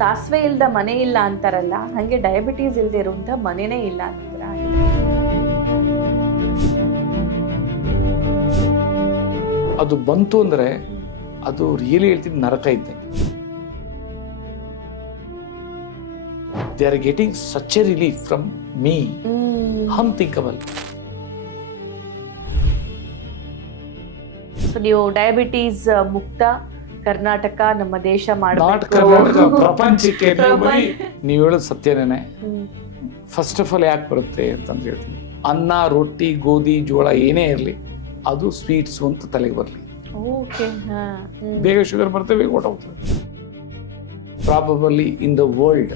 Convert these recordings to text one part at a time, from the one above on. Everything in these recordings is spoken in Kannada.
ಸಾಸಿವೆ ಇಲ್ದ ಮನೆ ಇಲ್ಲ ಅಂತಾರಲ್ಲ, ಹಂಗೆ ಡಯಾಬಿಟೀಸ್ ಇಲ್ದೇ ಇರುವಂತ ಮನೆನೇ ಇಲ್ಲ ಅಂತಾರ. ಅದು ಬಂತು ಅಂದ್ರೆ ಅದು ರಿಯಲಿ ಹೇಳ್ತಿದ್ದು ನರಕ ಇದ್ದಂಗೆ. They are getting such a relief from me, unthinkable. ನೀವು ಡಯಾಬಿಟೀಸ್ ಮುಕ್ತ ಕರ್ನಾಟಕ ನಮ್ಮ ದೇಶ ಕರ್ನಾಟಕ ಪ್ರಪಂಚಕ್ಕೆ ನೀವು ಹೇಳೋದು ಸತ್ಯನೇನೆ. ಫಸ್ಟ್ ಆಫ್ ಆಲ್ ಯಾಕೆ ಬರುತ್ತೆ ಅಂತಂದ್ರೆ ಹೇಳ್ತೀನಿ, ಅನ್ನ ರೊಟ್ಟಿ ಗೋಧಿ ಜೋಳ ಏನೇ ಇರಲಿ ಅದು ಸ್ವೀಟ್ಸ್ ಅಂತ ತಲೆಗೆ ಬರಲಿ. ಬೇಗ ಶುಗರ್ ಬರ್ತವೆ, ಬೇಗ ಹೊಟ್ಟೋಗ್ತದೆ. ಪ್ರಾಬಬಲಿ ಇನ್ ದ ವರ್ಲ್ಡ್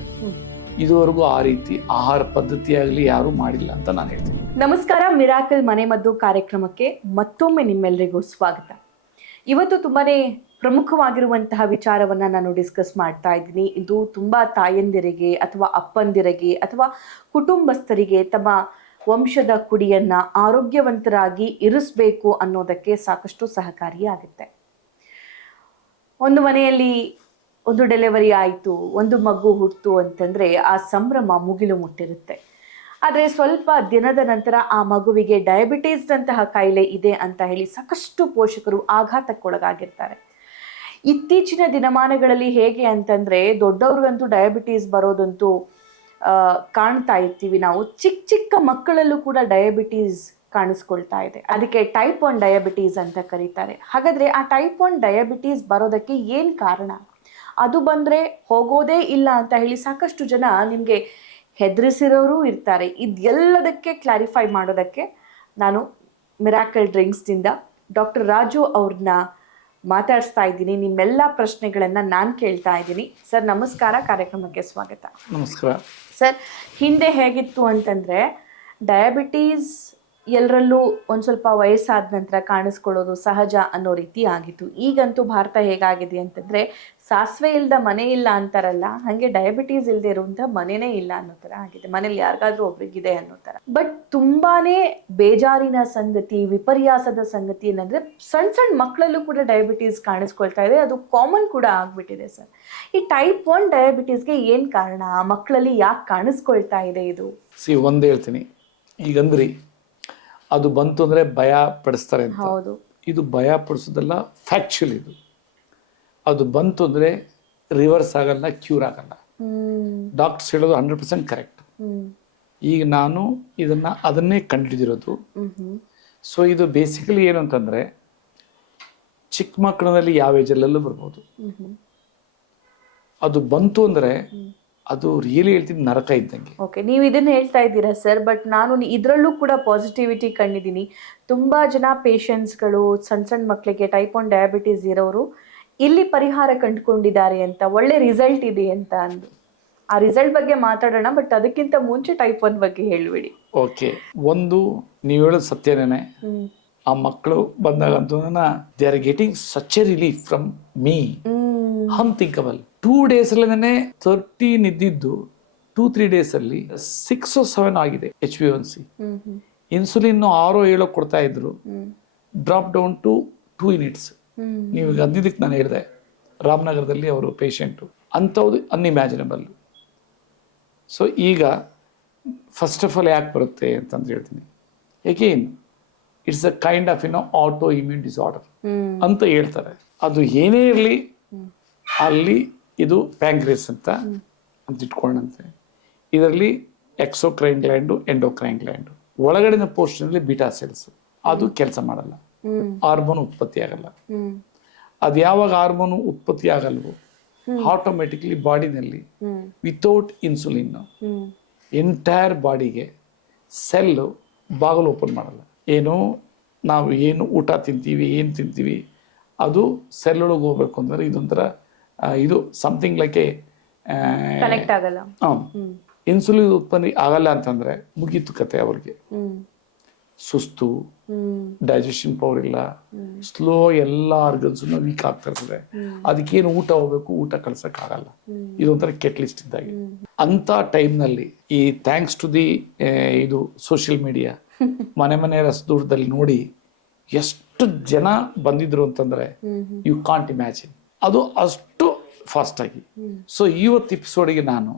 ಇದುವರೆಗೂ ಆ ರೀತಿ ಆಹಾರ ಪದ್ಧತಿ ಆಗಲಿ ಯಾರು ಮಾಡಿಲ್ಲ ಅಂತ ನಾನು ಹೇಳ್ತೀನಿ. ನಮಸ್ಕಾರ, ಮಿರಾಕಲ್ ಮನೆಮದ್ದು ಕಾರ್ಯಕ್ರಮಕ್ಕೆ ಮತ್ತೊಮ್ಮೆ ನಿಮ್ಮೆಲ್ಲರಿಗೂ ಸ್ವಾಗತ. ಇವತ್ತು ತುಂಬಾನೇ ಪ್ರಮುಖವಾಗಿರುವಂತಹ ವಿಚಾರವನ್ನ ನಾನು ಡಿಸ್ಕಸ್ ಮಾಡ್ತಾ ಇದ್ದೀನಿ. ಇದು ತುಂಬಾ ತಾಯಂದಿರಿಗೆ ಅಥವಾ ಅಪ್ಪಂದಿರಿಗೆ ಅಥವಾ ಕುಟುಂಬಸ್ಥರಿಗೆ ತಮ್ಮ ವಂಶದ ಕುಡಿಯನ್ನ ಆರೋಗ್ಯವಂತರಾಗಿ ಇರಿಸಬೇಕು ಅನ್ನೋದಕ್ಕೆ ಸಾಕಷ್ಟು ಸಹಕಾರಿಯಾಗುತ್ತೆ. ಒಂದು ಮನೆಯಲ್ಲಿ ಒಂದು ಡೆಲಿವರಿ ಆಯಿತು, ಒಂದು ಮಗು ಹುಟ್ಟಿತು ಅಂತಂದ್ರೆ ಆ ಸಂಭ್ರಮ ಮುಗಿಲು ಮುಟ್ಟಿರುತ್ತೆ. ಆದರೆ ಸ್ವಲ್ಪ ದಿನದ ನಂತರ ಆ ಮಗುವಿಗೆ ಡಯಾಬಿಟೀಸ್ ಅಂತಹ ಕಾಯಿಲೆ ಇದೆ ಅಂತ ಹೇಳಿ ಸಾಕಷ್ಟು ಪೋಷಕರು ಆಘಾತಕ್ಕೊಳಗಾಗಿರ್ತಾರೆ. ಇತ್ತೀಚಿನ ದಿನಮಾನಗಳಲ್ಲಿ ಹೇಗೆ ಅಂತಂದ್ರೆ ದೊಡ್ಡವ್ರಿಗಂತೂ ಡಯಾಬಿಟೀಸ್ ಬರೋದಂತೂ ಕಾಣ್ತಾ ಇರ್ತೀವಿ ನಾವು. ಚಿಕ್ಕ ಚಿಕ್ಕ ಮಕ್ಕಳಲ್ಲೂ ಕೂಡ ಡಯಾಬಿಟೀಸ್ ಕಾಣಿಸ್ಕೊಳ್ತಾ ಇದೆ. ಅದಕ್ಕೆ ಟೈಪ್ 1 ಡಯಾಬಿಟೀಸ್ ಅಂತ ಕರೀತಾರೆ. ಹಾಗಾದ್ರೆ ಆ ಟೈಪ್ 1 ಡಯಾಬಿಟೀಸ್ ಬರೋದಕ್ಕೆ ಏನು ಕಾರಣ, ಅದು ಬಂದರೆ ಹೋಗೋದೇ ಇಲ್ಲ ಅಂತ ಹೇಳಿ ಸಾಕಷ್ಟು ಜನ ನಿಮಗೆ ಹೆದರಿಸಿರೋರು ಇರ್ತಾರೆ. ಇದೆಲ್ಲದಕ್ಕೆ ಕ್ಲಾರಿಫೈ ಮಾಡೋದಕ್ಕೆ ನಾನು ಮಿರಾಕಲ್ ಡ್ರಿಂಕ್ಸ್ನಿಂದ ಡಾಕ್ಟರ್ ರಾಜು ಅವ್ರನ್ನ ಮಾತಾಡಿಸ್ತಾ ಇದ್ದೀನಿ. ನಿಮ್ಮೆಲ್ಲ ಪ್ರಶ್ನೆಗಳನ್ನು ನಾನು ಕೇಳ್ತಾ ಇದ್ದೀನಿ. ಸರ್ ನಮಸ್ಕಾರ, ಕಾರ್ಯಕ್ರಮಕ್ಕೆ ಸ್ವಾಗತ. ನಮಸ್ಕಾರ ಸರ್. ಹಿಂದೆ ಹೇಗಿತ್ತು ಅಂತಂದರೆ ಡಯಾಬಿಟೀಸ್ ಎಲ್ಲರಲ್ಲೂ ಒಂದು ಸ್ವಲ್ಪ ವಯಸ್ಸಾದ ನಂತರ ಕಾಣಿಸ್ಕೊಳ್ಳೋದು ಸಹಜ ಅನ್ನೋ ರೀತಿ ಆಗಿತ್ತು. ಈಗಂತೂ ಭಾರತ ಹೇಗಾಗಿದೆ ಅಂತಂದರೆ ಸಾಸಿವೆ ಇಲ್ದ ಮನೆ ಇಲ್ಲ ಅಂತಾರಲ್ಲ, ಹಾಗೆ ಡಯಾಬಿಟೀಸ್ ಇಲ್ಲದೆ ಇರುವಂಥ ಮನೆನೇ ಇಲ್ಲ ಅನ್ನೋ ಥರ ಆಗಿದೆ. ಮನೇಲಿ ಯಾರಿಗಾದ್ರೂ ಒಬ್ರಿಗಿದೆ ಅನ್ನೋ ಥರ. ಬಟ್ ತುಂಬಾ ಬೇಜಾರಿನ ಸಂಗತಿ, ವಿಪರ್ಯಾಸದ ಸಂಗತಿ ಏನಂದರೆ ಸಣ್ಣ ಸಣ್ಣ ಮಕ್ಕಳಲ್ಲೂ ಕೂಡ ಡಯಾಬಿಟೀಸ್ ಕಾಣಿಸ್ಕೊಳ್ತಾ ಇದೆ. ಅದು ಕಾಮನ್ ಕೂಡ ಆಗಿಬಿಟ್ಟಿದೆ ಸರ್. ಈ ಟೈಪ್ 1 ಡಯಾಬಿಟೀಸ್ಗೆ ಏನು ಕಾರಣ, ಮಕ್ಕಳಲ್ಲಿ ಯಾಕೆ ಕಾಣಿಸ್ಕೊಳ್ತಾ ಇದೆ ಇದು? ಒಂದು ಹೇಳ್ತೀನಿ, ಈಗಂದ್ರಿ ಅದು ಬಂತು ಅಂದರೆ ಭಯ ಪಡಿಸ್ತಾರೆ ಅಂತ. ಹೌದು, ಇದು ಭಯ ಪಡಿಸೋದಲ್ಲ, ಫ್ಯಾಕ್ಚುಲ್. ಇದು ಅದು ಬಂತು ಅಂದರೆ ರಿವರ್ಸ್ ಆಗಲ್ಲ, ಕ್ಯೂರ್ ಆಗಲ್ಲ. ಡಾಕ್ಟರ್ಸ್ ಹೇಳೋದು 100% ಕರೆಕ್ಟ್. ಈಗ ನಾನು ಅದನ್ನೇ ಕಂಡುಹಿಡಿದಿರೋದು. ಸೊ ಇದು ಬೇಸಿಕಲಿ ಏನು ಅಂತಂದರೆ ಚಿಕ್ಕ ಮಕ್ಕಳಲ್ಲಿ ಯಾವ ಏಜಲ್ಲೂ ಬರ್ಬೋದು. ಅದು ಬಂತು ಅಂದರೆ ಅದು ರಿಯಲಿ ಹೇಳ್ತಿದ್ದು ನರಕ ಇದ್ದಂಗೆ. ಓಕೆ, ನೀವು ಇದನ್ನು ಹೇಳ್ತಾ ಇದ್ದೀರಾ ಸರ್. ಬಟ್ ನಾನು ಇದರಲ್ಲೂ ಕೂಡ ಪಾಸಿಟಿವಿಟಿ ಕಂಡಿದ್ದೀನಿ. ತುಂಬ ಜನ ಪೇಷಂಟ್ಸ್ಗಳು ಸಣ್ಣ ಸಣ್ಣ ಮಕ್ಕಳಿಗೆ ಟೈಪ್ 1 ಡಯಾಬಿಟೀಸ್ ಇರೋರು ಇಲ್ಲಿ ಪರಿಹಾರ ಕಂಡುಕೊಂಡಿದ್ದಾರೆ ಅಂತ, ಒಳ್ಳೆ ರಿಸಲ್ಟ್ ಇದೆ ಅಂತ ಅಂದು. ಆ ರಿಸಲ್ಟ್ ಬಗ್ಗೆ ಮಾತಾಡೋಣ, ಬಟ್ ಅದಕ್ಕಿಂತ ಮುಂಚೆ ಟೈಪ್ 1 ಬಗ್ಗೆ ಹೇಳ್ಬಿಡಿ. ಓಕೆ, ಒಂದು ನೀವು ಹೇಳೋದು ಸತ್ಯನೇ. ಆ ಮಕ್ಕಳು ಬಂದಾಗಂತೂ they are getting such a relief from me, unthinkable. 2 days 13 ಇದ್ದಿದ್ದು 2-3 days 6 or 7 ಆಗಿದೆ HbA1c. ಇನ್ಸುಲಿನ್ 6-7 ಕೊಡ್ತಾ ಇದ್ರು, ಡ್ರಾಪ್ ಡೌನ್ ಟು 2 units. ನೀವು ಈಗ ಅಂದಿದ್ದಕ್ಕೆ ನಾನು ಹೇಳಿದೆ, ರಾಮನಗರದಲ್ಲಿ ಅವರು ಪೇಷಂಟು ಅಂಥದ್ದು ಅನ್ಇಮ್ಯಾಜಿನಬಲ್. ಸೊ ಈಗ ಫಸ್ಟ್ ಆಫ್ ಆಲ್ ಯಾಕೆ ಬರುತ್ತೆ ಅಂತಂದು ಹೇಳ್ತೀನಿ. Again it's a kind of auto immune disorder ಅಂತ ಹೇಳ್ತಾರೆ. ಅದು ಏನೇ ಇರಲಿ ಅಲ್ಲಿ ಇದು ಪ್ಯಾಂಕ್ರಿಯಸ್ ಅಂತ ಇಟ್ಕೊಂಡಂತೆ. ಇದರಲ್ಲಿ ಎಕ್ಸೋಕ್ರೈನ್ ಗ್ಲ್ಯಾಂಡು, ಎಂಡೋಕ್ರೈನ್ ಗ್ಲ್ಯಾಂಡು, ಒಳಗಡೆನ ಪೋರ್ಷನಲ್ಲಿ ಬೀಟಾ ಸೆಲ್ಸ್, ಅದು ಕೆಲಸ ಮಾಡಲ್ಲ, ಹಾರ್ಮೋನ್ ಉತ್ಪತ್ತಿ ಆಗಲ್ಲ. ಅದು ಯಾವಾಗ ಹಾರ್ಮೋನ್ ಉತ್ಪತ್ತಿ ಆಗಲ್ವೋ ಆಟೋಮೆಟಿಕ್ಲಿ ಬಾಡಿನಲ್ಲಿ ವಿತೌಟ್ ಇನ್ಸುಲಿನ್ ಎಂಟೈರ್ ಬಾಡಿಗೆ ಸೆಲ್ಲು ಬಾಗಿಲು ಓಪನ್ ಮಾಡಲ್ಲ. ನಾವು ಏನು ಊಟ ತಿಂತೀವಿ, ಏನು ತಿಂತೀವಿ ಅದು ಸೆಲ್ ಒಳಗೆ ಹೋಗ್ಬೇಕು ಅಂದ್ರೆ ಇದೊಂಥರ ಇದು ಸಮಥಿಂಗ್ ಲೈಕ್ ಎ ಕನೆಕ್ಟ್ ಆಗಲ್ಲ. ಇನ್ಸುಲಿನ್ ಉತ್ಪತ್ತಿ ಆಗಲ್ಲ ಅಂತಂದ್ರೆ ಮುಗೀತು ಕತೆ. ಅವ್ರಿಗೆ ಸುಸ್ತು, ಡೈಜೆಷನ್ ಪವರ್ ಇಲ್ಲ, ಸ್ಲೋ, ಎಲ್ಲ ಆರ್ಗನ್ಸನ್ನು ವೀಕ್ ಆಗ್ತಾ ಇರ್ತದೆ. ಅದಕ್ಕೇನು ಊಟ ಹೋಗ್ಬೇಕು, ಊಟ ಕಳ್ಸಕ್ಕಾಗಲ್ಲ. ಇದೊಂಥರ ಕೆಟ್ ಲಿಸ್ಟ್ ಇದ್ದಾಗೆ. ಅಂತ ಟೈಮ್ನಲ್ಲಿ ಈ ಥ್ಯಾಂಕ್ಸ್ ಟು ದಿ ಇದು ಸೋಷಿಯಲ್ ಮೀಡಿಯಾ ಮನೆ ರಸದೂರದಲ್ಲಿ ನೋಡಿ ಎಷ್ಟು ಜನ ಬಂದಿದ್ರು ಅಂತಂದ್ರೆ ಯು ಕಾಂಟ್ ಇಮ್ಯಾಜಿನ್. ಅದು ಅಷ್ಟು ಫಾಸ್ಟಾಗಿ. ಸೊ ಇವತ್ತು ಎಪಿಸೋಡಿಗೆ ನಾನು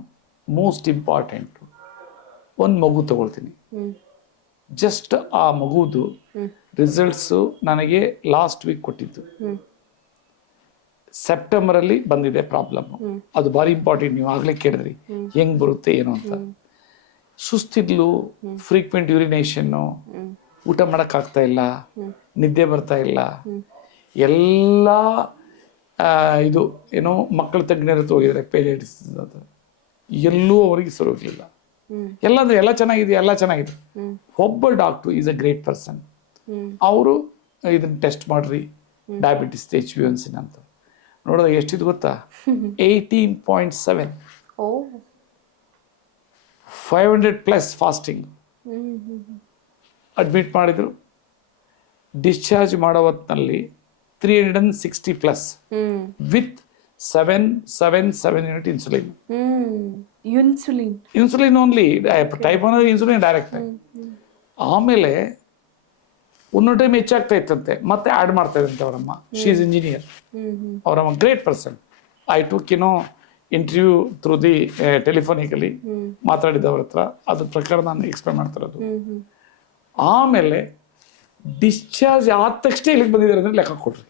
ಮೋಸ್ಟ್ ಇಂಪಾರ್ಟೆಂಟು ಒಂದು ಮಗು ತಗೊಳ್ತೀನಿ. ಜಸ್ಟ್ ಆ ಮಗುದು ರಿಸಲ್ಟ್ಸು ನನಗೆ ಲಾಸ್ಟ್ ವೀಕ್ ಕೊಟ್ಟಿದ್ದು. ಸೆಪ್ಟೆಂಬರಲ್ಲಿ ಬಂದಿದೆ ಪ್ರಾಬ್ಲಮ್. ಅದು ಭಾರಿ ಇಂಪಾರ್ಟೆಂಟ್. ನೀವು ಆಗಲೇ ಕೇಳಿದ್ರಿ ಹೆಂಗ್ ಬರುತ್ತೆ ಏನು ಅಂತ. ಸುಸ್ತಿದ್ಲು, ಫ್ರೀಕ್ವೆಂಟ್ ಯೂರಿನೇಷನ್ನು, ಊಟ ಮಾಡೋಕ್ಕಾಗ್ತಾ ಇಲ್ಲ, ನಿದ್ದೆ ಬರ್ತಾ ಇಲ್ಲ, ಎಲ್ಲ ಇದು ಏನೋ ಮಕ್ಕಳ ತಜ್ಞರ ಹತ್ರ ಹೋಗಿದ್ದಾರೆ ಪೇಡಿಯಾಟ್ರಿಕ್ಸ್ ಅಂತ, ಎಲ್ಲೂ ಅವರಿಗೆ ಸರಿ ಹೋಗ್ಲಿಲ್ಲ. ಎಲ್ಲ ಅಂದ್ರೆ ಎಲ್ಲ ಚೆನ್ನಾಗಿದೆ, ಎಲ್ಲ ಚೆನ್ನಾಗಿದೆ. ಒಬ್ಬ doctor is a great person. ಅವರು ಇದನ್ನ ಟೆಸ್ಟ್ ಮಾಡ್ರಿ, ಡಯಾಬಿಟಿಸ್ HbA1c ಅಂತ ನೋಡಿದಾಗ ಎಷ್ಟಿದೆ ಗೊತ್ತಾ? 18.7, 500+ ಫಾಸ್ಟಿಂಗ್. ಅಡ್ಮಿಟ್ ಮಾಡಿದ್ರು. ಡಿಸ್ಚಾರ್ಜ್ ಮಾಡೋ ಹೊತ್ತಿನಲ್ಲಿ 360+ with 7 unit insulin. Insulin only, type 1 insulin direct. ಆಮೇಲೆ ಒಂದೊಂದು ಟೈಮ್ ಹೆಚ್ಚಾಗ್ತಾ ಇತ್ತಂತೆ, ಮತ್ತೆ ಆ್ಯಡ್ ಮಾಡ್ತಾ ಇದ್ದಂತೆ ಅವರಮ್ಮ. She is engineer. ಅವರಮ್ಮ great person. I took interview through the telephonically ಮಾತಾಡಿದವ್ರ ಹತ್ರ. ಅದ್ರ ಪ್ರಕಾರ ನಾನು ಎಕ್ಸ್ಪ್ಲೇನ್ ಮಾಡ್ತಾ ಇರೋದು. ಆಮೇಲೆ ಡಿಸ್ಚಾರ್ಜ್ ಆದ ತಕ್ಷಣ ಇಲ್ಲಿಗೆ ಬಂದಿದ್ದಾರೆ ಅಂದ್ರೆ ಲೆಕ್ಕ ಕೊಡ್ರಿ.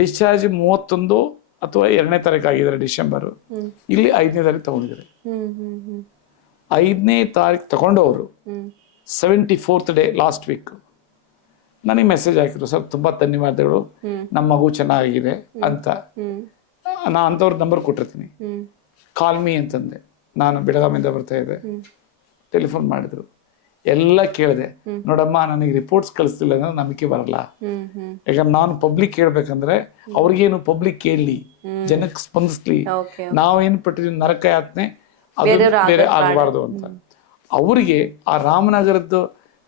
ಡಿಸ್ಚಾರ್ಜ್ 31 ಅಥವಾ 2ನೇ ತಾರೀಕು ಆಗಿದ್ದಾರೆ ಡಿಸೆಂಬರ್. ಇಲ್ಲಿ 5ನೇ ತಾರೀಕು ತಗೊಂಡಿದ್ದಾರೆ. 5ನೇ ತಾರೀಕು ತಗೊಂಡವರು 74th ಡೇ ಲಾಸ್ಟ್ ವೀಕ್ ನನಗೆ ಮೆಸೇಜ್ ಹಾಕಿದ್ರು, ಸರ್ ತುಂಬ ಧನ್ಯವಾದಗಳು, ನಮ್ಮ ಮಗು ಚೆನ್ನಾಗಿದೆ ಅಂತ. ನಾನು ಅಂಥವ್ರ ನಂಬರ್ ಕೊಟ್ಟಿರ್ತೀನಿ, ಕಾಲ್ ಮೀ ಅಂತಂದೆ. ನಾನು ಬೆಳಗಾವಿಯಿಂದ ಬರ್ತಾ ಇದ್ದೆ. ಟೆಲಿಫೋನ್ ಮಾಡಿದ್ರು, ಎಲ್ಲ ಕೇಳಿದೆ. ನೋಡಮ್ಮ, ನನಗೆ ರಿಪೋರ್ಟ್ಸ್ ಕಳಿಸ್ತಿಲ್ಲ ಅಂದ್ರೆ ನಂಬಿಕೆ ಬರಲ್ಲ. ಯಾಕಂದ್ರೆ ನಾನು ಪಬ್ಲಿಕ್ ಕೇಳ್ಬೇಕಂದ್ರೆ ಅವ್ರಿಗೇನು ಪಬ್ಲಿಕ್ ಕೇಳಲಿ, ಜನಕ್ಕೆ ಸ್ಪಂದಿಸ್ಲಿ. ನಾವೇನು ಪಟ್ಟಿದ್ವಿ ನರಕ ಯಾತನೆ, ಅದು ಬೇರೆ ಆಗಬಾರ್ದು ಅಂತ. ಅವರಿಗೆ ಆ ರಾಮನಗರದ್ದು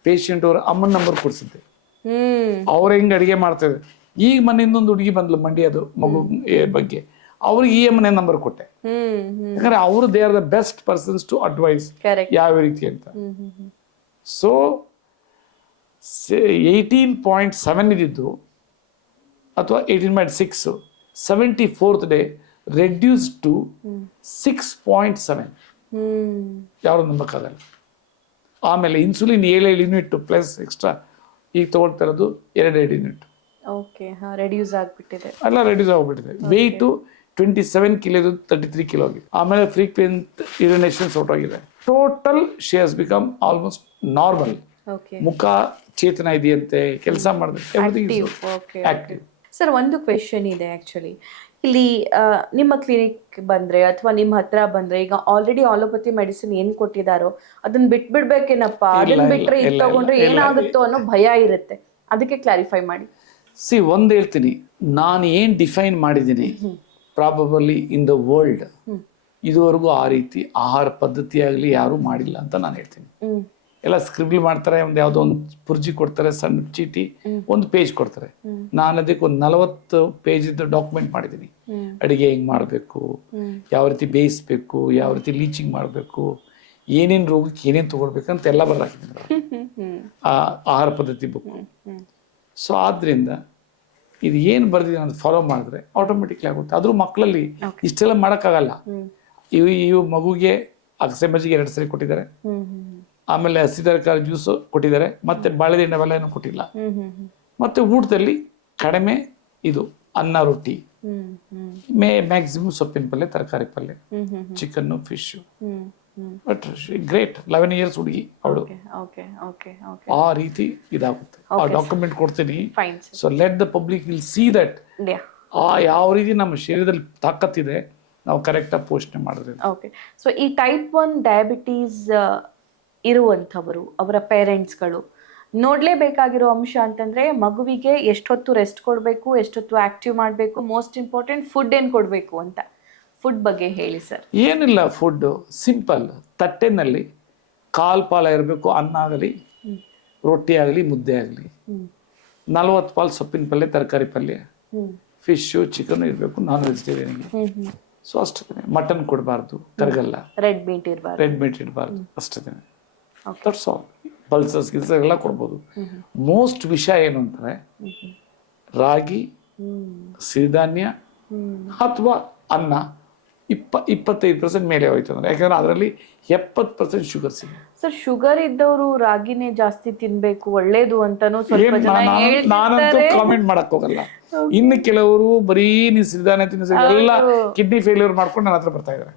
ಪೇಷಂಟ್ ಅವ್ರ ಅಮ್ಮನ ನಂಬರ್ ಕೊಡ್ಸಿದ್ದೆ. ಅವ್ರ ಹೆಂಗ್ ಅಡಿಗೆ ಮಾಡ್ತಾ ಇದ್ರು. ಈಗ ಮೊನ್ನೆ ಇನ್ನೊಂದು ಹುಡುಗಿ ಬಂದ್ಲು ಮಂಡ್ಯದು ಮಗು ಬಗ್ಗೆ, ಅವ್ರಿಗೆ ಈ ಅಮ್ಮನೆ ನಂಬರ್ ಕೊಟ್ಟೆ. ಯಾಕಂದ್ರೆ ಅವರು they are the best persons to advise ಯಾವ ರೀತಿ ಅಂತ. ಸೊ 18.7 ಇದ್ದಿದ್ದು ಅಥವಾ 18.6 74th ಡೇ ರೆಡ್ಯೂಸ್ ಟು 6.7. ಯಾರು ನಂಬಕ್ಕಾಗಲ್ಲ. ಆಮೇಲೆ ಇನ್ಸುಲಿನ್ 7 ಯೂನಿಟ್ ಪ್ಲಸ್ ಎಕ್ಸ್ಟ್ರಾ ಈಗ ತಗೊಳ್ತಾ ಇರೋದು 2 ಯೂನಿಟ್. ರೆಡ್ಯೂಸ್ ಆಗ್ಬಿಟ್ಟಿದೆ, ಎಲ್ಲ ರೆಡ್ಯೂಸ್ ಆಗ್ಬಿಟ್ಟಿದೆ. ವೆಯ್ಟು 27 ಕಿಲೋ 33 ಕಿಲೋ ಆಗಿದೆ. ಆಮೇಲೆ ಫ್ರೀಕ್ವೆಂಟ್ ಯೂರಿನೇಷನ್ಸ್ ಔಟ್ ಆಗಿದೆ. Total she has become almost normal. ಮುಖ ಚೇತನ ಇದೆಯಂತೆ, ಕೆಲಸ ಮಾಡಿದ್ರೆ ಆಕ್ಟಿವ್. ಸರ್, ಒಂದು ಕ್ವೆಶನ್ ಇದೆ ಆಕ್ಚುಲಿ. ಇಲ್ಲಿ ನಿಮ್ಮ ಕ್ಲಿನಿಕ್ ಬಂದ್ರೆ ಅಥವಾ ನಿಮ್ಮ ಹತ್ರ ಬಂದ್ರೆ, ಈಗ ಆಲ್ರೆಡಿ ಆಲೋಪತಿ ಮೆಡಿಸಿನ್ ಏನ್ ಕೊಟ್ಟಿದಾರೋ ಅದನ್ನ ಬಿಟ್ಬಿಡ್ಬೇಕೇನಪ್ಪ, ಅದನ್ನ ಬಿಟ್ರೆ ಇದು ತಗೊಂಡ್ರೆ ಏನಾಗುತ್ತೋ ಅನ್ನೋ ಭಯ ಇರುತ್ತೆ. ಅದಕ್ಕೆ ಕ್ಲಾರಿಫೈ ಮಾಡಿ. ಒಂದು ಹೇಳ್ತೀನಿ, ನಾನು ಏನ್ ಡಿಫೈನ್ ಮಾಡಿದ್ದೀನಿ ಪ್ರಾಬಬಲಿ ಇನ್ ದ ವರ್ಲ್ಡ್, ಇದುವರೆಗೂ ಆ ರೀತಿ ಆಹಾರ ಪದ್ಧತಿ ಆಗಲಿ ಯಾರು ಮಾಡಿಲ್ಲ ಅಂತ ನಾನು ಹೇಳ್ತೀನಿ. ಎಲ್ಲ ಸ್ಕ್ರಿಬ್ಲ್ ಮಾಡ್ತಾರೆ, ಒಂದು ಯಾವುದೋ ಒಂದು ಪುರ್ಜಿ ಕೊಡ್ತಾರೆ, ಸಣ್ಣ ಚೀಟಿ, ಒಂದು ಪೇಜ್ ಕೊಡ್ತಾರೆ. ನಾನು ಅದಕ್ಕೆ ಒಂದು 40 ಪೇಜಿದ್ದು ಡಾಕ್ಯುಮೆಂಟ್ ಮಾಡಿದ್ದೀನಿ. ಅಡಿಗೆ ಹೆಂಗ್ ಮಾಡಬೇಕು, ಯಾವ ರೀತಿ ಬೇಯಿಸ್ಬೇಕು, ಯಾವ ರೀತಿ ಲೀಚಿಂಗ್ ಮಾಡಬೇಕು, ಏನೇನು ರೋಗಕ್ಕೆ ಏನೇನು ತಗೊಳ್ಬೇಕಂತ ಎಲ್ಲ ಬರೆದಾಕಿದ್ದೀನಿ ಆ ಆಹಾರ ಪದ್ಧತಿ ಬುಕ್. ಸೊ ಆದ್ರಿಂದ ಇದು ಏನು ಬರ್ದಿದೆ ಅಂತ ಫಾಲೋ ಮಾಡಿದ್ರೆ ಆಟೋಮೆಟಿಕ್ಲಿ ಆಗುತ್ತೆ. ಆದ್ರೂ ಮಕ್ಕಳಲ್ಲಿ ಇಷ್ಟೆಲ್ಲ ಮಾಡೋಕ್ಕಾಗಲ್ಲ. ಇವು ಮಗುಗೆ ಅಗಸೆ ಮಜ್ಜಿಗೆ 2 ಸರಿ ಕೊಟ್ಟಿದ್ದಾರೆ, ಆಮೇಲೆ ಹಸಿ ತರಕಾರಿ ಜ್ಯೂಸು ಕೊಟ್ಟಿದ್ದಾರೆ, ಮತ್ತೆ ಬಾಳೆಹಣ್ಣು ಅವೆಲ್ಲ ಕೊಟ್ಟಿಲ್ಲ. ಮತ್ತೆ ಊಟದಲ್ಲಿ ಕಡಿಮೆ ಇದು ಅನ್ನ ರೊಟ್ಟಿ, ಮ್ಯಾಕ್ಸಿಮಮ್ ಸೊಪ್ಪಿನ ಪಲ್ಯ, ತರಕಾರಿ ಪಲ್ಯ, chicken, fish. But great 11 years ಹುಡುಗಿ ಅವಳು. ಆ ರೀತಿ ಇದಾಗುತ್ತೆ. ಆ ಡಾಕ್ಯುಮೆಂಟ್ ಕೊಡ್ತೀನಿ. So let the public will see that ಯಾವ ರೀತಿ ನಮ್ಮ ಶರೀರದಲ್ಲಿ ತಾಕತ್ತಿದೆ, ನಾವು ಕರೆಕ್ಟಾಗಿ ಪೋಷಣೆ ಮಾಡಿದ್ರೆ. ಸೊ ಈ ಟೈಪ್ 1 ಡಯಾಬಿಟೀಸ್ ಇರುವಂಥವರು, ಅವರ ಪೇರೆಂಟ್ಸ್ಗಳು ನೋಡಲೇಬೇಕಾಗಿರೋ ಅಂಶ ಅಂತಂದರೆ ಮಗುವಿಗೆ ಎಷ್ಟೊತ್ತು ರೆಸ್ಟ್ ಕೊಡಬೇಕು, ಎಷ್ಟೊತ್ತು ಆ್ಯಕ್ಟಿವ್ ಮಾಡಬೇಕು, ಮೋಸ್ಟ್ ಇಂಪಾರ್ಟೆಂಟ್ ಫುಡ್ ಏನು ಕೊಡಬೇಕು ಅಂತ. ಫುಡ್ ಬಗ್ಗೆ ಹೇಳಿ ಸರ್. ಏನಿಲ್ಲ, ಫುಡ್ಡು ಸಿಂಪಲ್. ತಟ್ಟೆನಲ್ಲಿ ಕಾಲು ಪಾಲ ಇರಬೇಕು, ಅನ್ನ ಆಗಲಿ, ರೊಟ್ಟಿ ಆಗಲಿ, ಮುದ್ದೆ ಆಗಲಿ, 40 ಪಾಲು ಸೊಪ್ಪಿನ ಪಲ್ಯ, ತರಕಾರಿ ಪಲ್ಯ, ಫಿಶ್ಶು, ಚಿಕನ್ ಇರಬೇಕು ನಾನ್ ವೆಜಿಟೇರಿಯನ್ಗೆ. ಸೊ ಅಷ್ಟೇ. ಮಟನ್ ಕೊಡಬಾರ್ದು, ಕರಗಲ್ಲ. ರೆಡ್ ಮೀಟ್ ಇರಬಾರ್ದು ಅಷ್ಟೇ. That's all. ಪಲ್ಸಸ್ ಗಿಲ್ಸಸ್ ಎಲ್ಲ ಕೊಡ್ಬೋದು. ಮೋಸ್ಟ್ ವಿಷಯ ಏನು ಅಂತಾರೆ, ರಾಗಿ, ಸಿರಿಧಾನ್ಯ, ಅಥವಾ ಅನ್ನ 25% ಮೇಲೆ ಹೋಯ್ತು ಅಂದ್ರೆ, ಯಾಕಂದ್ರೆ ಅದರಲ್ಲಿ 70% ಶುಗರ್ಸ್ ಇದೆ. ಸರ್ ಶುಗರ್ ಇದ್ದವರು ರಾಗಿನೇ ಜಾಸ್ತಿ ತಿನ್ಬೇಕು ಒಳ್ಳೇದು ಅಂತಾನು ಸ್ವಲ್ಪ ಜನ ನಾನಂತೂ ಕಾಮೆಂಟ್ ಮಾಡಕ್ ಹೋಗಲ್ಲ. ಇನ್ನು ಕೆಲವರು ಬರೀ ಸಿರಿಧಾನ್ಯ ತಿನ್ನಿಸಿ ಎಲ್ಲ ಕಿಡ್ನಿ ಫೇಲ್ಯೂರ್ ಮಾಡ್ಕೊಂಡು ನನ್ನ ಹತ್ರ ಬರ್ತಾ ಇದಾರೆ.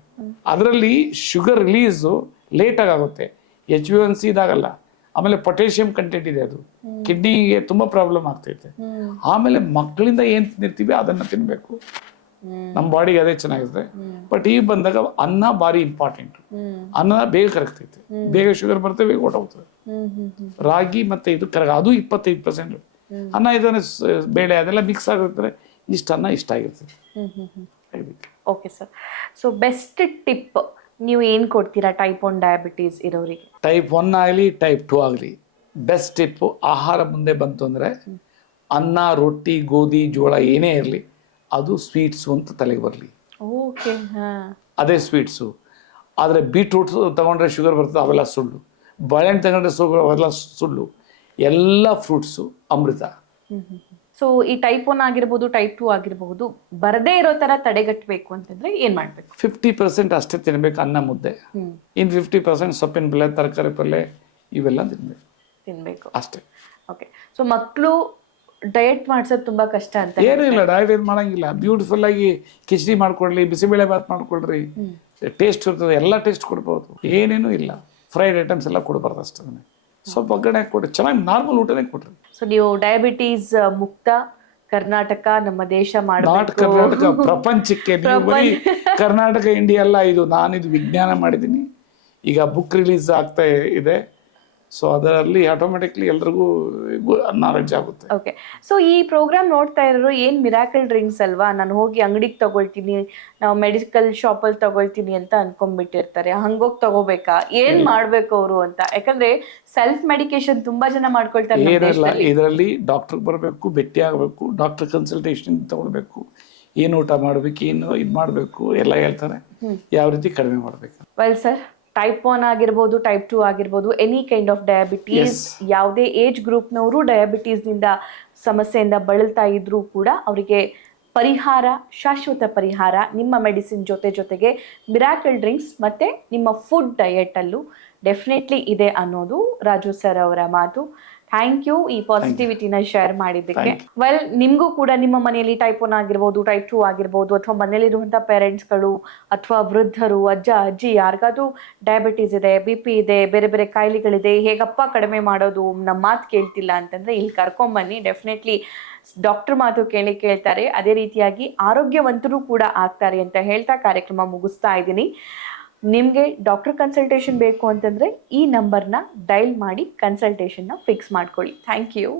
ಅದರಲ್ಲಿ ಶುಗರ್ ರಿಲೀಸು ಲೇಟಾಗಿ ಆಗುತ್ತೆ, HbA1c ಇದಾಗಲ್ಲ. ಆಮೇಲೆ ಪೊಟ್ಯಾಷಿಯಂ ಕಂಟೆಂಟ್ ಇದೆ, ಅದು ಕಿಡ್ನಿಗೆ ತುಂಬಾ ಪ್ರಾಬ್ಲಮ್ ಆಗ್ತೈತೆ. ಆಮೇಲೆ ಮಕ್ಕಳಿಂದ ಏನ್ ತಿಂದಿರ್ತೀವಿ ಅದನ್ನ ತಿನ್ಬೇಕು, ನಮ್ಮ ಬಾಡಿಗೆ ಅದೇ ಚೆನ್ನಾಗಿರುತ್ತೆ. ಬಟ್ ಈಗ ಬಂದಾಗ ಅನ್ನ ಭಾರಿ ಇಂಪಾರ್ಟೆಂಟ್. ಅನ್ನ ಬೇಗ ಕರಗ್ತೈತೆ, ಬೇಗ ಶುಗರ್ ಬರ್ತದೆ, ಬೇಗ ಹೊಟ್ಟೋಗ್ತದೆ. ರಾಗಿ ಮತ್ತೆ ಇದು ಅದು 25%. ಅನ್ನ ಇದನ್ನ ಬೇಳೆ ಅದೆಲ್ಲ ಮಿಕ್ಸ್ ಆಗಿರ್ತಾರೆ, ಇಷ್ಟ ಅನ್ನ ಇಷ್ಟ ಆಗಿರ್ತದೆ. Okay sir, so best tip ನೀವು ಏನು ಕೊಡ್ತೀರಾ ಟೈಪ್ 1 ಡಯಾಬಿಟೀಸ್ ಇರೋರಿಗೆ? ಟೈಪ್ 1 ಆಗಲಿ ಟೈಪ್ 2 ಆಗಲಿ, ಬೆಸ್ಟ್ ಟಿಪ್ಪು ಆಹಾರ ಮುಂದೆ ಬಂತು ಅಂದರೆ ಅನ್ನ, ರೊಟ್ಟಿ, ಗೋಧಿ, ಜೋಳ ಏನೇ ಇರಲಿ ಅದು ಸ್ವೀಟ್ಸು ಅಂತ ತಲೆಗೆ ಬರಲಿ. ಓಕೆ, ಅದೇ ಸ್ವೀಟ್ಸು. ಆದರೆ ಬೀಟ್ರೂಟ್ಸ್ ತಗೊಂಡ್ರೆ ಶುಗರ್ ಬರ್ತದೆ, ಅವೆಲ್ಲ ಸುಳ್ಳು. ಬಾಳೆಹಣ್ಣು ತಗೊಂಡ್ರೆ ಶುಗರ್, ಅವೆಲ್ಲ ಸುಳ್ಳು. ಎಲ್ಲ ಫ್ರೂಟ್ಸು ಅಮೃತ. ಸೊ ಈ ಟೈಪ್ 1 ಆಗಿರ್ಬೋದು, ಟೈಪ್ 2 ಆಗಿರಬಹುದು, ಬರದೇ ಇರೋ ತರ ತಡೆಗಟ್ಟಬೇಕು ಅಂತಂದ್ರೆ ಏನ್ ಮಾಡ್ಬೇಕು? 50% ಅಷ್ಟೇ ತಿನ್ಬೇಕು ಅನ್ನ ಮುದ್ದೆ. ಇನ್ 50% ಸೊಪ್ಪಿನ ಪಲ್ಯ, ತರಕಾರಿ ಪಲ್ಯ ಇವೆಲ್ಲ ತಿನ್ಬೇಕು ಅಷ್ಟೇ. ಓಕೆ, ಸೊ ಮಕ್ಕಳು ಡಯಟ್ ಮಾಡ್ಸೋದು ತುಂಬಾ ಕಷ್ಟ ಅಂತ? ಏನೂ ಇಲ್ಲ, ಡಯಟ್ ಏನು ಮಾಡಂಗಿಲ್ಲ. ಬ್ಯೂಟಿಫುಲ್ ಆಗಿ ಕಿಚಡಿ ಮಾಡ್ಕೊಡ್ಲಿ, ಬಿಸಿಬೇಳೆ ಬಾತ್ ಮಾಡ್ಕೊಳ್ರಿ, ಟೇಸ್ಟ್ ಇರ್ತದೆ, ಎಲ್ಲ ಟೇಸ್ಟ್ ಕೊಡ್ಬೋದು, ಏನೇನೂ ಇಲ್ಲ. ಫ್ರೈಡ್ ಐಟಮ್ಸ್ ಎಲ್ಲ ಕೊಡಬಾರ್ದು ಅಷ್ಟೇ. ಸ್ವಲ್ಪ ಒಗ್ಗರಣೆ ಕೊಡಿ, ಚೆನ್ನಾಗಿ ನಾರ್ಮಲ್ ಊಟನೇ ಕೊಡ್ರಿ. ಸೊ ನೀವು ಡಯಾಬಿಟೀಸ್ ಮುಕ್ತ ಕರ್ನಾಟಕ ನಮ್ಮ ದೇಶ ನಾಟ್ ಕರ್ನಾಟಕ, ಪ್ರಪಂಚಕ್ಕೆ. ನೀವು ಬರೀ ಕರ್ನಾಟಕ ಇಂಡಿಯಾ ಅಲ್ಲ ಇದು, ನಾನಿದು ವಿಜ್ಞಾನ ಮಾಡಿದ್ದೀನಿ. ಈಗ ಬುಕ್ ರಿಲೀಸ್ ಆಗ್ತಾ ಇದೆ, ಸೊ ಅದರಲ್ಲಿ ಆಟೋಮೆಟಿಕ್ಲಿ ಎಲ್ರಿಗೂ ನಾಲೆಡ್ಜ್ ಆಗುತ್ತೆ. ಓಕೆ, ಸೊ ಈ ಪ್ರೋಗ್ರಾಮ್ ನೋಡ್ತಾ ಇರೋರು ಏನ್ ಮಿರಾಕಲ್ ಡ್ರಿಂಕ್ಸ್ ಅಲ್ವಾ, ನಾನು ಹೋಗಿ ಅಂಗಡಿಗೆ ತಗೊಳ್ತೀನಿ, ನಾವು ಮೆಡಿಕಲ್ ಶಾಪಲ್ಲಿ ತಗೊಳ್ತೀನಿ ಅಂತ ಅನ್ಕೊಂಡ್ಬಿಟ್ಟಿರ್ತಾರೆ. ಹಂಗೋಗಿ ತಗೋಬೇಕಾ, ಏನ್ ಮಾಡ್ಬೇಕು ಅವರು ಅಂತ? ಯಾಕಂದ್ರೆ ಸೆಲ್ಫ್ ಮೆಡಿಕೇಶನ್ ತುಂಬಾ ಜನ ಮಾಡ್ಕೊಳ್ತಾರೆ. ಏನಿಲ್ಲ, ಇದರಲ್ಲಿ ಡಾಕ್ಟರ್ ಬರಬೇಕು, ಭೇಟಿ ಆಗಬೇಕು, ಡಾಕ್ಟರ್ ಕನ್ಸಲ್ಟೇಷನ್ ತಗೊಳ್ಬೇಕು, ಏನು ಊಟ ಮಾಡ್ಬೇಕು, ಏನು ಇದು ಮಾಡಬೇಕು ಎಲ್ಲ ಹೇಳ್ತಾರೆ, ಯಾವ ರೀತಿ ಕಡಿಮೆ ಮಾಡಬೇಕು. ವೆಲ್ ಸರ್, ಟೈಪ್ 1 ಆಗಿರ್ಬೋದು, ಟೈಪ್ 2 ಆಗಿರ್ಬೋದು, ಎನಿ ಕೈಂಡ್ ಆಫ್ ಡಯಾಬಿಟೀಸ್, ಯಾವುದೇ ಏಜ್ ಗ್ರೂಪ್ನವರು ಡಯಾಬಿಟೀಸ್ನಿಂದ ಸಮಸ್ಯೆಯಿಂದ ಬಳಲ್ತಾ ಇದ್ರೂ ಕೂಡ ಅವರಿಗೆ ಪರಿಹಾರ, ಶಾಶ್ವತ ಪರಿಹಾರ ನಿಮ್ಮ ಮೆಡಿಸಿನ್ ಜೊತೆಗೆ ಮಿರಾಕಲ್ ಡ್ರಿಂಕ್ಸ್ ಮತ್ತು ನಿಮ್ಮ ಫುಡ್ ಡಯಟಲ್ಲೂ ಡೆಫಿನೆಟ್ಲಿ ಇದೆ ಅನ್ನೋದು ರಾಜು ಸರ್ ಅವರ ಮಾತು. ಥ್ಯಾಂಕ್ ಯು ಈ ಪಾಸಿಟಿವಿಟಿನ ಶೇರ್ ಮಾಡಿದ್ದಕ್ಕೆ. ವೆಲ್, ನಿಮಗೂ ಕೂಡ ನಿಮ್ಮ ಮನೆಯಲ್ಲಿ ಟೈಪ್ 1 ಆಗಿರ್ಬೋದು, ಟೈಪ್ 2 ಆಗಿರ್ಬೋದು, ಅಥವಾ ಮನೇಲಿರುವಂಥ ಪೇರೆಂಟ್ಸ್ಗಳು ಅಥವಾ ವೃದ್ಧರು, ಅಜ್ಜ ಅಜ್ಜಿ ಯಾರಿಗಾದ್ರೂ ಡಯಾಬಿಟೀಸ್ ಇದೆ, BP ಇದೆ, ಬೇರೆ ಬೇರೆ ಕಾಯಿಲೆಗಳಿದೆ, ಹೇಗಪ್ಪ ಕಡಿಮೆ ಮಾಡೋದು, ನಮ್ಮ ಮಾತು ಕೇಳ್ತಿಲ್ಲ ಅಂತಂದರೆ ಇಲ್ಲಿ ಕರ್ಕೊಂಬನ್ನಿ. ಡೆಫಿನೆಟ್ಲಿ ಡಾಕ್ಟರ್ ಮಾತು ಕೇಳ್ತಾರೆ, ಅದೇ ರೀತಿಯಾಗಿ ಆರೋಗ್ಯವಂತರು ಕೂಡ ಆಗ್ತಾರೆ ಅಂತ ಹೇಳ್ತಾ ಕಾರ್ಯಕ್ರಮ ಮುಗಿಸ್ತಾ ಇದ್ದೀನಿ. ನಿಮಗೆ ಡಾಕ್ಟರ್ ಕನ್ಸಲ್ಟೇಷನ್ ಬೇಕು ಅಂತಂದರೆ ಈ ನಂಬರ್ನ ಡೈಲ್ ಮಾಡಿ ಕನ್ಸಲ್ಟೇಷನ್ನ ಫಿಕ್ಸ್ ಮಾಡ್ಕೊಳ್ಳಿ. Thank you.